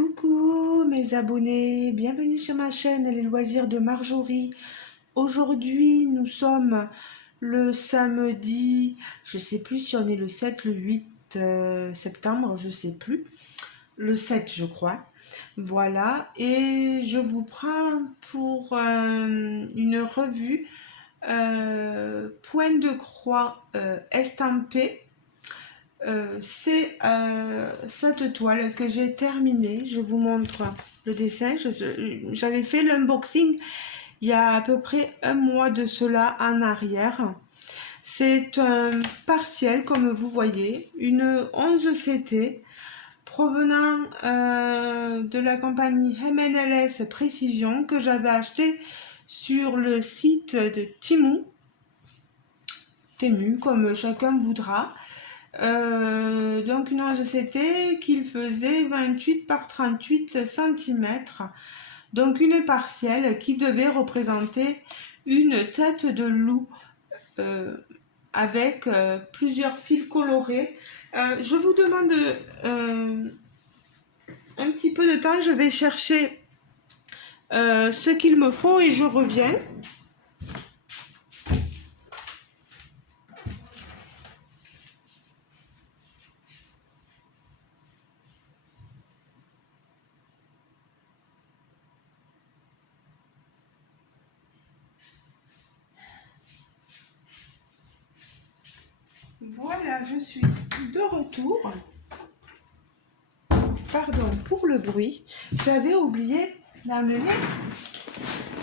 Coucou mes abonnés, bienvenue sur ma chaîne Les Loisirs de Marjorie. Aujourd'hui nous sommes le samedi, je sais plus si on est le 7, le 8 septembre, je sais plus, le 7 je crois. Voilà, et je vous prends pour une revue point de croix estampé. C'est cette toile que j'ai terminée. Je vous montre le dessin. J'avais fait l'unboxing il y a à peu près un mois de cela en arrière. C'est un partiel, comme vous voyez, une 11CT provenant de la compagnie MNLS Précision que j'avais acheté sur le site de Temu, comme chacun voudra. Donc une 11CT qu'il faisait 28 par 38 cm. Donc une partielle qui devait représenter une tête de loup avec plusieurs fils colorés. Je vous demande un petit peu de temps, je vais chercher ce qu'il me faut et je reviens. Voilà, je suis de retour. Pardon pour le bruit, j'avais oublié d'amener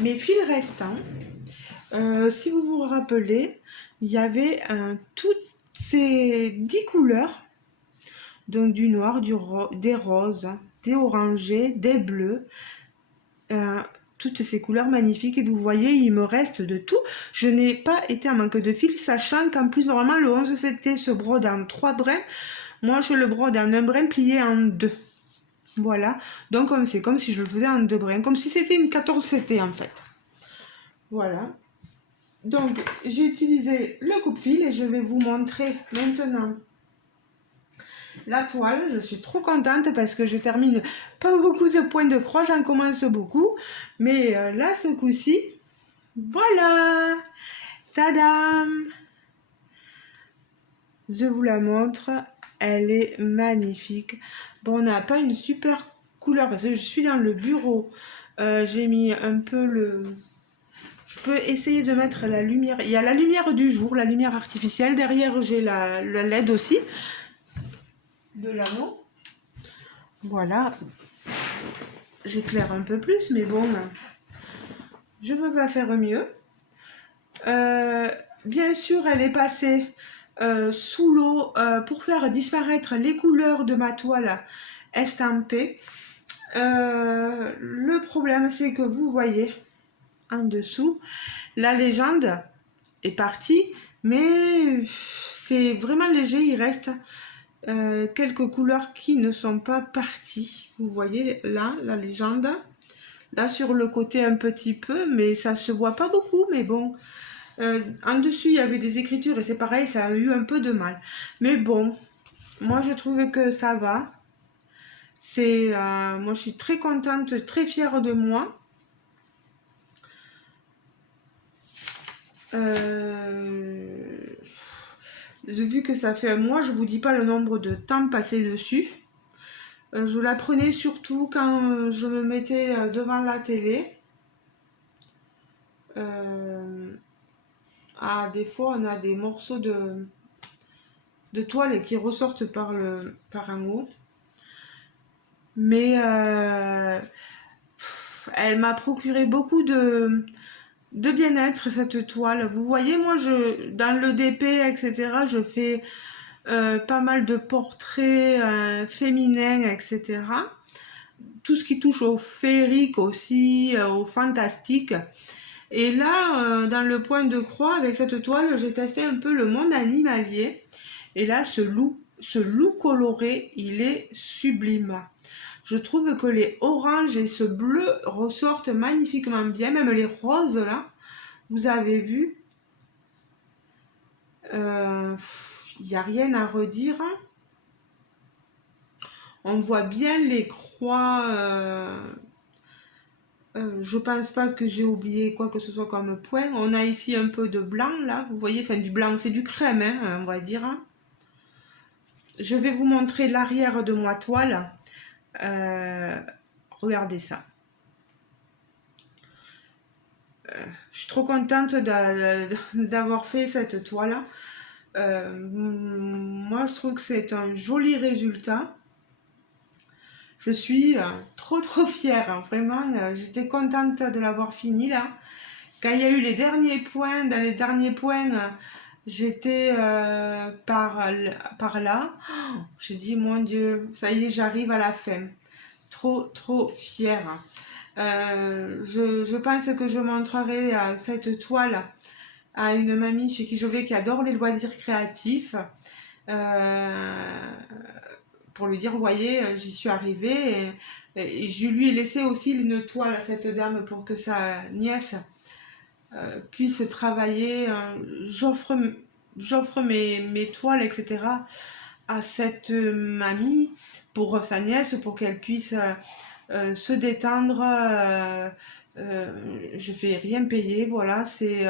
mes fils restants. Si vous vous rappelez, il y avait toutes ces 10 couleurs, donc du noir, des roses, des orangés, des bleus, toutes ces couleurs magnifiques. Et vous voyez, il me reste de tout. Je n'ai pas été en manque de fil, sachant qu'en plus normalement le 11CT se brode en 3 brins. Moi je le brode en un brin plié en 2. Voilà, donc c'est comme si je le faisais en 2 brins, comme si c'était une 14CT en fait. Voilà. Donc, j'ai utilisé le coupe-fil et je vais vous montrer maintenant la toile. Je suis trop contente parce que je termine pas beaucoup ce point de croix, j'en commence beaucoup. Mais là, ce coup-ci, voilà, tadam! Je vous la montre, elle est magnifique. Bon, on n'a pas une super couleur parce que je suis dans le bureau. J'ai mis un peu le... Je peux essayer de mettre la lumière. Il y a la lumière du jour, la lumière artificielle. Derrière, j'ai la LED aussi de l'anneau. Voilà. J'éclaire un peu plus, mais bon, je ne peux pas faire mieux. Bien sûr, elle est passée sous l'eau pour faire disparaître les couleurs de ma toile estampée. Le problème, c'est que vous voyez en dessous, la légende est partie, mais c'est vraiment léger, il reste quelques couleurs qui ne sont pas parties. Vous voyez là, la légende. Là sur le côté un petit peu, mais ça se voit pas beaucoup, mais bon. En dessus, il y avait des écritures et c'est pareil, ça a eu un peu de mal. Mais bon, moi je trouve que ça va. Moi je suis très contente, très fière de moi. Vu que ça fait un mois, je vous dis pas le nombre de temps passé dessus. Je la prenais surtout quand je me mettais devant la télé. Des fois, on a des morceaux de toile qui ressortent par un haut. Mais elle m'a procuré beaucoup de bien-être, cette toile. Vous voyez, moi, dans le DP, etc., je fais pas mal de portraits féminins, etc. Tout ce qui touche au féerique aussi, au fantastique. Et là, dans le point de croix, avec cette toile, j'ai testé un peu le monde animalier. Et là, ce loup coloré, il est sublime. Je trouve que les oranges et ce bleu ressortent magnifiquement bien, même les roses là, vous avez vu. Il n'y a rien à redire. On voit bien les croix. Je pense pas que j'ai oublié quoi que ce soit comme point. On a ici un peu de blanc là, vous voyez, enfin du blanc, c'est du crème, hein, on va dire. Je vais vous montrer l'arrière de ma toile. Euh, Regardez ça. Je suis trop contente d'avoir fait cette toile. Moi, je trouve que c'est un joli résultat. Je suis trop fière, hein. Vraiment, j'étais contente de l'avoir fini là. Quand il y a eu les derniers points, dans les derniers points, j'étais par là. Oh, j'ai dit, mon Dieu, ça y est, j'arrive à la fin. Trop fière. Je pense que je montrerai cette toile à une mamie chez qui je vais qui adore les loisirs créatifs. Euh, pour lui dire, vous voyez, j'y suis arrivée. Et je lui ai laissé aussi une toile à cette dame pour que sa nièce puisse travailler. J'offre mes toiles, etc. à cette mamie pour sa nièce, pour qu'elle puisse se détendre. Je fais rien payer, voilà, c'est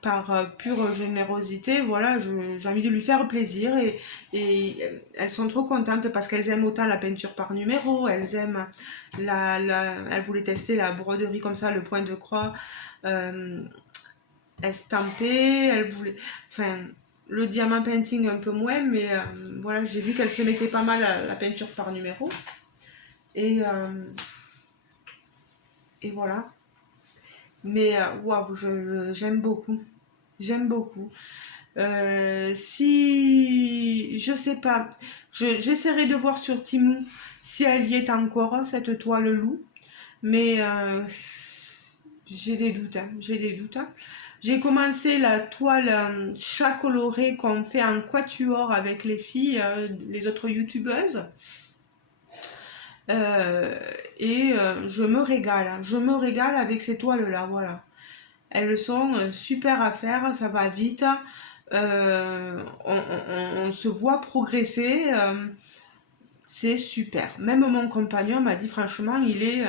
par pure générosité, voilà, j'ai envie de lui faire plaisir et elles sont trop contentes parce qu'elles aiment autant la peinture par numéro, elles aiment elles voulaient tester la broderie comme ça, le point de croix euh, estampé, elles voulaient, enfin, le diamant painting un peu moins, mais voilà, j'ai vu qu'elles se mettaient pas mal à la peinture par numéro et, euh, et voilà. Mais waouh, j'aime beaucoup. J'aime beaucoup. Si je sais pas, j'essaierai de voir sur Temu si elle y est encore, cette toile loup. Mais j'ai des doutes, hein, j'ai des doutes, hein. J'ai commencé la toile chat coloré qu'on fait en quatuor avec les filles, les autres youtubeuses. Euh, je me régale, hein. Je me régale avec ces toiles-là, voilà. Elles sont super à faire, ça va vite. On se voit progresser. C'est super. Même mon compagnon m'a dit franchement, il est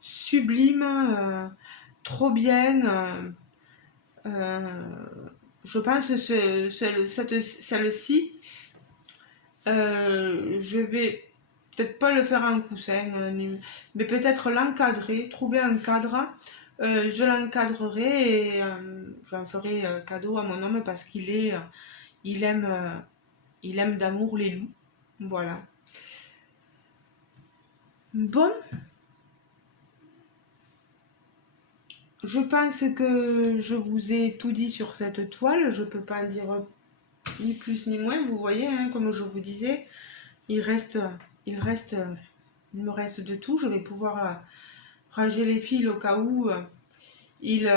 sublime, trop bien. Euh, je pense que celle-ci, je vais peut-être pas le faire en coussin, mais peut-être l'encadrer, trouver un cadre. Je l'encadrerai et j'en ferai cadeau à mon homme parce il aime, il aime d'amour les loups. Voilà. Bon, je pense que je vous ai tout dit sur cette toile. Je peux pas en dire ni plus ni moins. Vous voyez, hein, comme je vous disais, il reste, il reste, il me reste de tout. Je vais pouvoir ranger les fils au cas où il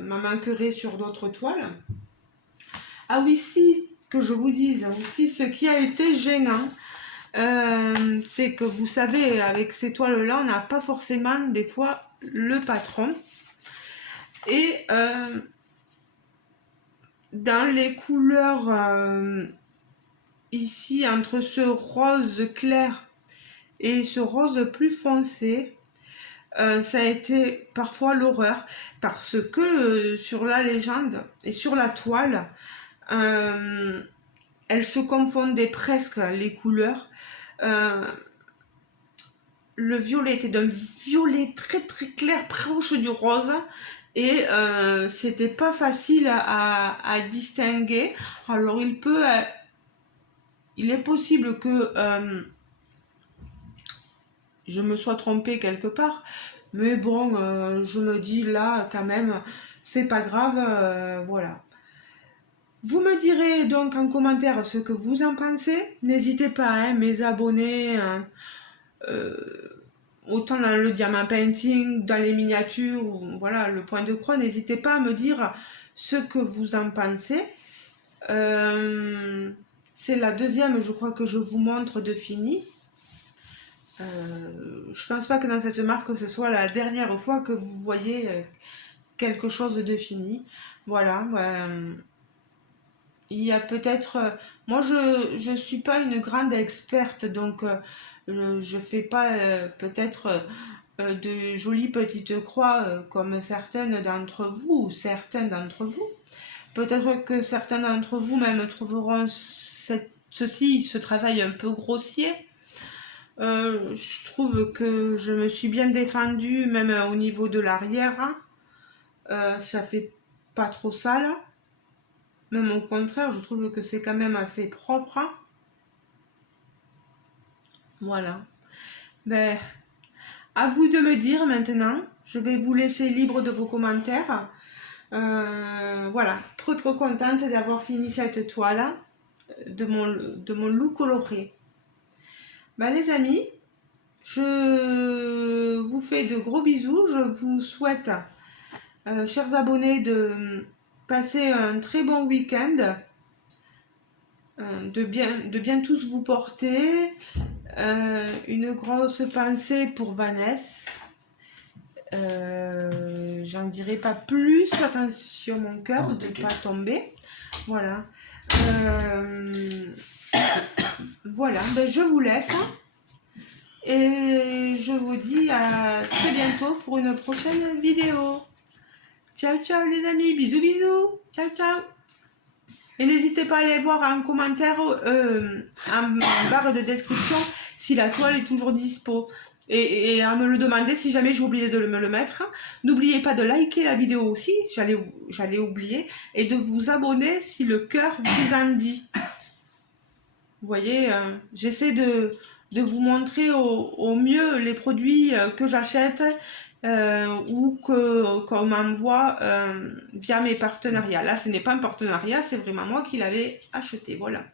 m'en manquerait sur d'autres toiles. Ah oui, si, que je vous dise aussi, ce qui a été gênant, c'est que vous savez, avec ces toiles-là, on n'a pas forcément des fois le patron. Et dans les couleurs ici, entre ce rose clair et ce rose plus foncé, ça a été parfois l'horreur parce que sur la légende et sur la toile, elles se confondaient presque les couleurs. Euh, le violet était d'un violet très clair, proche du rose. Et c'était pas facile à distinguer. Alors il est possible que je me sois trompée quelque part, mais bon, je me dis là quand même, c'est pas grave, voilà. Vous me direz donc en commentaire ce que vous en pensez. N'hésitez pas, hein, mes abonnés, hein, euh, autant dans le diamant painting, dans les miniatures, ou voilà, le point de croix, n'hésitez pas à me dire ce que vous en pensez. Euh, c'est la deuxième, je crois, que je vous montre de fini. Je pense pas que dans cette marque, ce soit la dernière fois que vous voyez quelque chose de fini. Voilà. il y a peut-être... moi, je suis pas une grande experte, donc je fais pas peut-être de jolies petites croix comme certaines d'entre vous ou certains d'entre vous. Peut-être que certains d'entre vous même trouveront ceci, ce travail un peu grossier. Je trouve que je me suis bien défendue, même au niveau de l'arrière, hein. Ça fait pas trop sale. Même au contraire, je trouve que c'est quand même assez propre, hein. Voilà. Ben, à vous de me dire maintenant. Je vais vous laisser libre de vos commentaires. Voilà, trop contente d'avoir fini cette toile de mon loup coloré. Ben, les amis, je vous fais de gros bisous. Je vous souhaite, chers abonnés, de passer un très bon week-end, de bien tous vous porter. Une grosse pensée pour Vanessa. J'en dirai pas plus. Attention mon cœur de ne pas tomber. Voilà. Voilà, ben, je vous laisse. Et je vous dis à très bientôt pour une prochaine vidéo. Ciao, ciao les amis. Bisous, bisous. Ciao, ciao. Et n'hésitez pas à aller voir en commentaire, en barre de description, si la toile est toujours dispo. Et à me le demander si jamais j'ai oublié de me le mettre. N'oubliez pas de liker la vidéo aussi, j'allais oublier. Et de vous abonner si le cœur vous en dit. Vous voyez, j'essaie de vous montrer au mieux les produits que j'achète ou qu'on m'envoie via mes partenariats. Là, ce n'est pas un partenariat, c'est vraiment moi qui l'avais acheté. Voilà.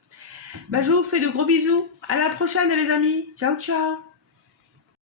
Ben, je vous fais de gros bisous. À la prochaine, les amis. Ciao, ciao.